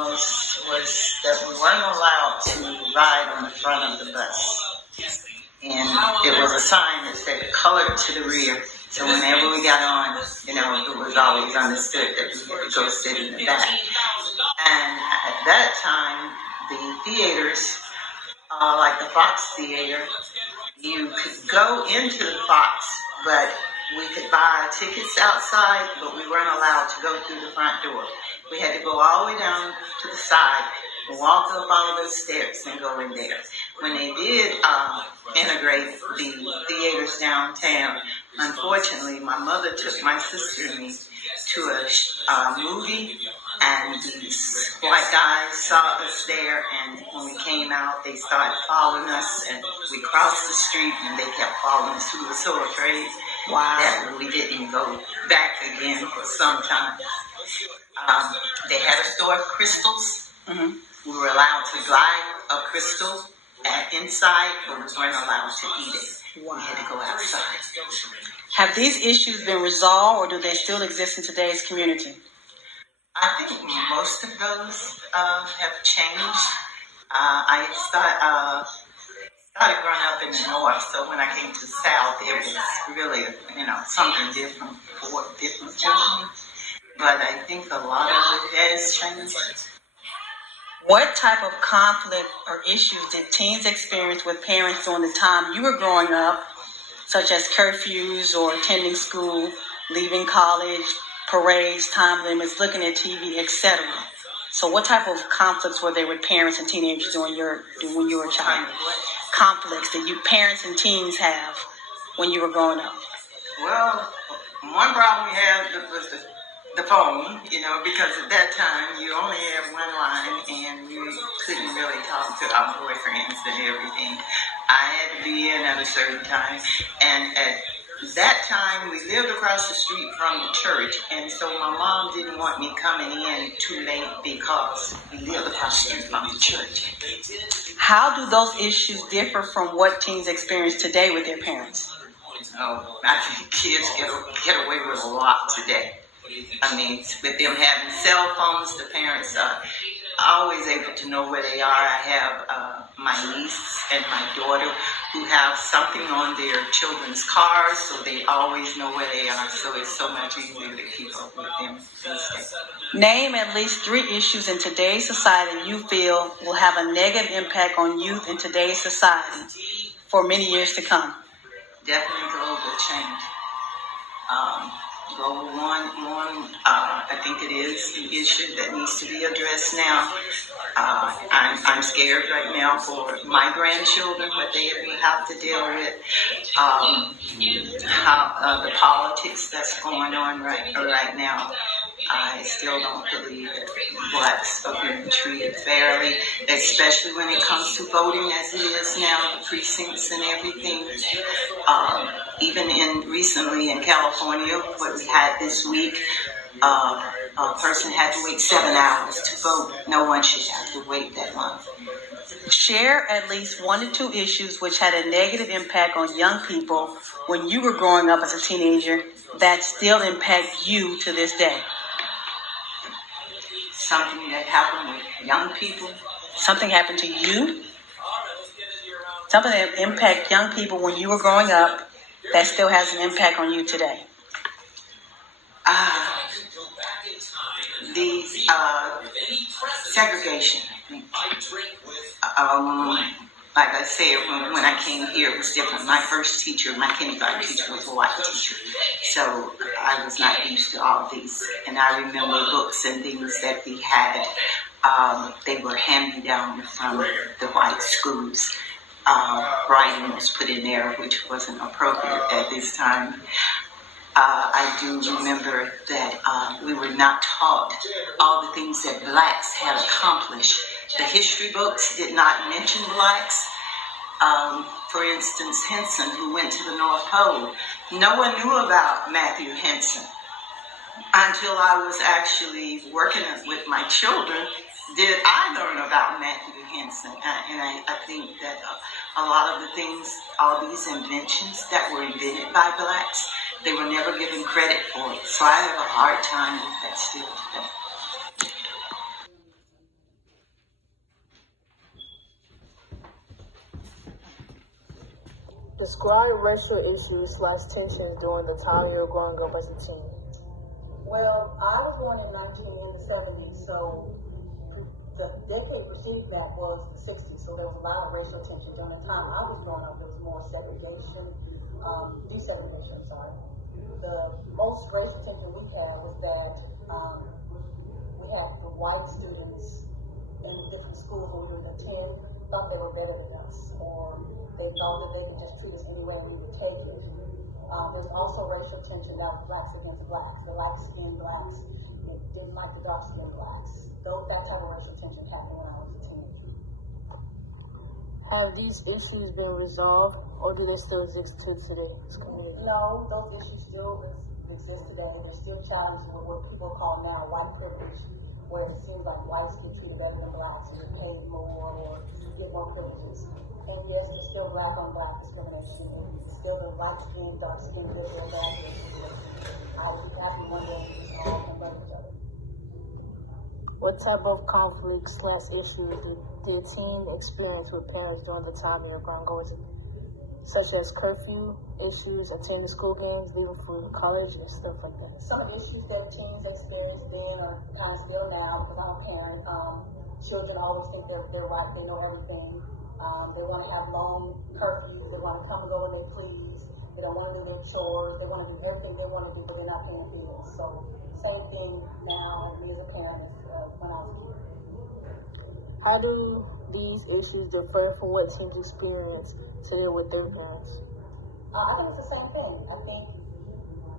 most was that we weren't allowed to ride on the front of the bus. And it was a sign that said colored to the rear. So whenever we got on, it was always understood that we had to go sit in the back. And at that time, the theaters, like the Fox Theater, you could go into the Fox, but we could buy tickets outside, but we weren't allowed to go through the front door. We had to go all the way down to the side, walk up all those steps and go in there. When they did integrate the theaters downtown, unfortunately, my mother took my sister and me to a movie, and these white guys saw us there, and when we came out, they started following us, and we crossed the street, and they kept following us. We were so afraid that we didn't go back again for some time. They had a store of crystals. Mm-hmm. We were allowed to glide a crystal inside, but we weren't allowed to eat it. Wow. We had to go outside. Have these issues been resolved, or do they still exist in today's community? I think most of those have changed. I started growing up in the north, so when I came to the south, it was really, something different for different children. But I think a lot of it has changed. What type of conflict or issues did teens experience with parents during the time you were growing up, such as curfews or attending school, leaving college, parades, time limits, looking at TV, etc.? So what type of conflicts were there with parents and teenagers when you were a child? Conflicts that you parents and teens have when you were growing up? Well, one problem we had was the phone, because at that time you only had one line and you couldn't really talk to our boyfriends and everything. I had to be in at a certain time, and at that time we lived across the street from the church, and so my mom didn't want me coming in too late because we lived across the street from the church. How do those issues differ from what teens experience today with their parents? I think kids get away with a lot today. With them having cell phones, the parents are always able to know where they are. I have my niece and my daughter who have something on their children's cars, so they always know where they are. So it's so much easier to keep up with them these days. Name at least 3 issues in today's society you feel will have a negative impact on youth in today's society for many years to come. Definitely global change. Global warming, I think it is an issue that needs to be addressed now. I'm scared right now for my grandchildren, what they will have to deal with, how the politics that's going on right now. I still don't believe that blacks are being treated fairly, especially when it comes to voting as it is now, the precincts and everything. Even recently in California, what we had this week, a person had to wait 7 hours to vote. No one should have to wait that long. Share at least 1 to 2 issues which had a negative impact on young people when you were growing up as a teenager that still impact you to this day. Something that happened with young people. Something happened to you? Something that impacted young people when you were growing up that still has an impact on you today. The segregation, I think. Like I said, when I came here, it was different. My first teacher, my kindergarten teacher, was a white teacher. So I was not used to all these. And I remember books and things that we had. They were hand-me-down from the white schools. Writing was put in there, which wasn't appropriate at this time. I do remember that we were not taught all the things that blacks had accomplished. The history books did not mention blacks. For instance, Henson, who went to the North Pole. No one knew about Matthew Henson until I was actually working with my children. Did I learn about Matthew Henson? And I think that a lot of the things, all these inventions that were invented by blacks, they were never given credit for it. So I have a hard time with that still today. Describe racial issues / tensions during the time you were growing up as a teen. Well, I was born in the 70s, so the decade preceding that was the 60s, so there was a lot of racial tension. During the time I was growing up, there was more segregation, desegregation, I'm sorry. The most racial tension we had was that we had the white students in different schools where we would attend thought they were better than us, or they thought that they could just treat us any way we would take it. There's also racial tension now with blacks against blacks. The light-skinned blacks didn't like the dark-skinned blacks. That type of racial tension happened when I was a teenager. Have these issues been resolved, or do they still exist to today's community? No, those issues still exist today. There's still challenges with what people call now white privilege, where it seems like whites get treated better than blacks, or get paid more, or get more privileges. And yes, there's still black on black discrimination, and still the light skin, dark skin, good or bad discrimination. I would be happy one day we just all can love each other. What type of conflicts / issues did teen experience with parents during the time you were growing up, such as curfew issues, attending school games, leaving for college, and stuff like that? Some of the issues that teens experienced then are kind of still now, because I'm a parent. Children always think they're right, they know everything. They want to have long curfews, they want to come and go when they please. They don't want to do their chores, they want to do everything they want to do, but they're not paying bills. So same thing now, me as a parent, as when I was a kid. How do these issues differ from what teens experience today with their parents? I think it's the same thing. I think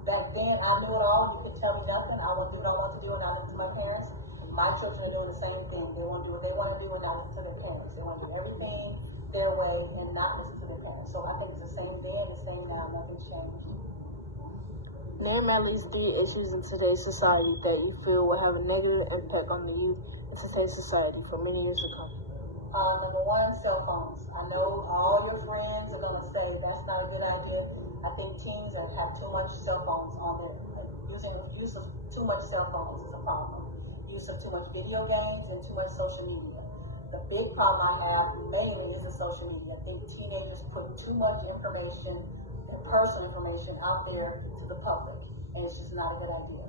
back then I knew it all. You could tell me nothing. I would do what I want to do and not listen to my parents. My children are doing the same thing. They want to do what they want to do and not listen to their parents. They want to do everything their way and not listen to their parents. So I think it's the same then, the same now. Nothing's changed. Name at least 3 issues in today's society that you feel will have a negative impact on the youth in today's society for many years to come. Number 1, cell phones. I know all your friends are going to say that's not a good idea. I think teens have too much cell phones on their use of too much cell phones is a problem. Use of too much video games and too much social media. The big problem I have mainly is the social media. I think teenagers put too much information and personal information out there to the public, and it's just not a good idea.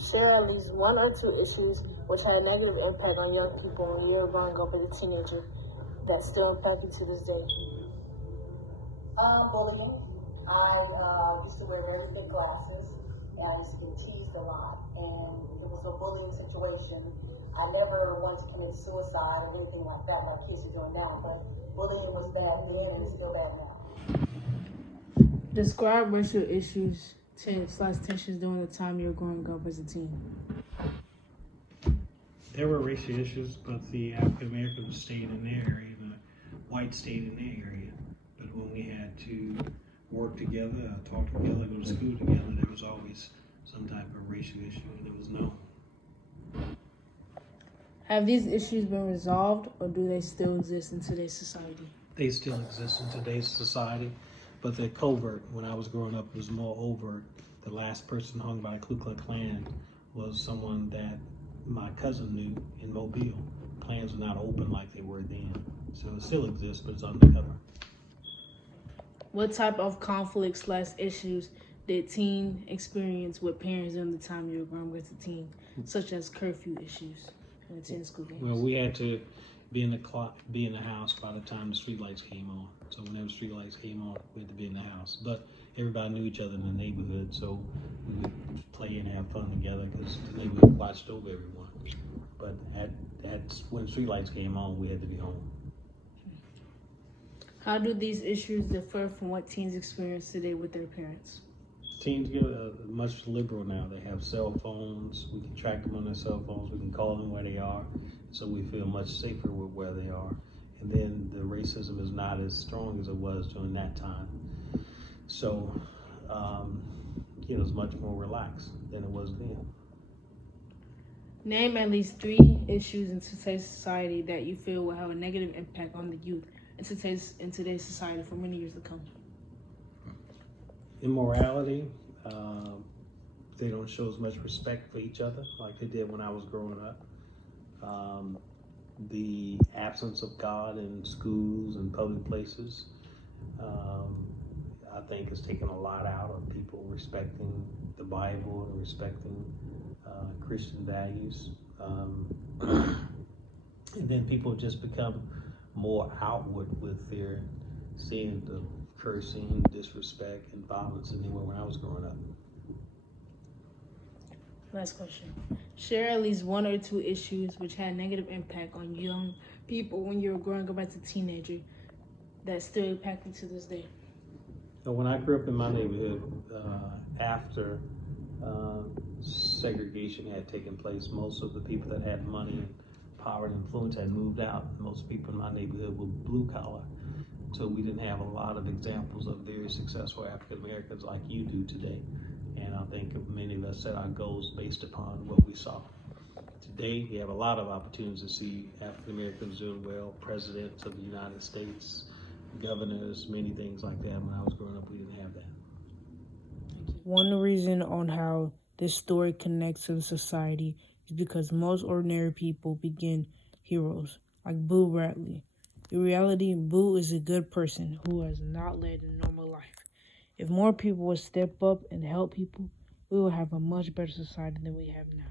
Share at least 1 or 2 issues which had a negative impact on young people when you were growing up as a teenager that still impact you to this day. Bullying. I used to wear very thick glasses, and I used to get teased a lot, and it was a bullying situation. I never wanted to commit suicide or anything like that, like kids are doing now, but bullying was bad then and it's still bad now. Describe racial issues / tensions during the time you were growing up as a teen. There were racial issues, but the African Americans stayed in their area and the whites stayed in their area. But when we had to work together, talk together, go to school together, there was always some type of racial issue, and it was known. Have these issues been resolved, or do they still exist in today's society? They still exist in today's society, but they're covert. When I was growing up, it was more overt. The last person hung by Ku Klux Klan was someone that my cousin knew in Mobile. Klans are not open like they were then. So it still exists, but it's undercover. What type of conflicts / issues did teen experience with parents during the time you were growing up as a teen, such as curfew issues and attending school games? Well, we had to be in the house by the time the streetlights came on. So whenever streetlights came on, we had to be in the house. But everybody knew each other in the neighborhood, so we would play and have fun together because the neighborhood watched over everyone. But when streetlights came on, we had to be home. How do these issues differ from what teens experience today with their parents? Teens get much liberal now. They have cell phones. We can track them on their cell phones. We can call them where they are. So we feel much safer with where they are. And then the racism is not as strong as it was during that time. So, it's much more relaxed than it was then. Name at least 3 issues in today's society that you feel will have a negative impact on the youth in today's society for many years to come. Immorality. They don't show as much respect for each other like they did when I was growing up. The absence of God in schools and public places. I think it's taken a lot out of people respecting the Bible and respecting Christian values. And then people just become more outward with their seeing the cursing, disrespect, and violence than they were when I was growing up. Last question. Share at least one or two issues which had negative impact on young people when you were growing up as a teenager that still impact you to this day. So when I grew up in my neighborhood, after segregation had taken place, most of the people that had money and power and influence had moved out. Most people in my neighborhood were blue collar. So we didn't have a lot of examples of very successful African Americans like you do today. And I think many of us set our goals based upon what we saw. Today, we have a lot of opportunities to see African Americans doing well, presidents of the United States, governors, many things like that. When I was growing up, we didn't have that. One reason on how this story connects to the society is because most ordinary people begin heroes, like Boo Radley. In reality, Boo is a good person who has not led a normal life. If more people would step up and help people, we will have a much better society than we have now.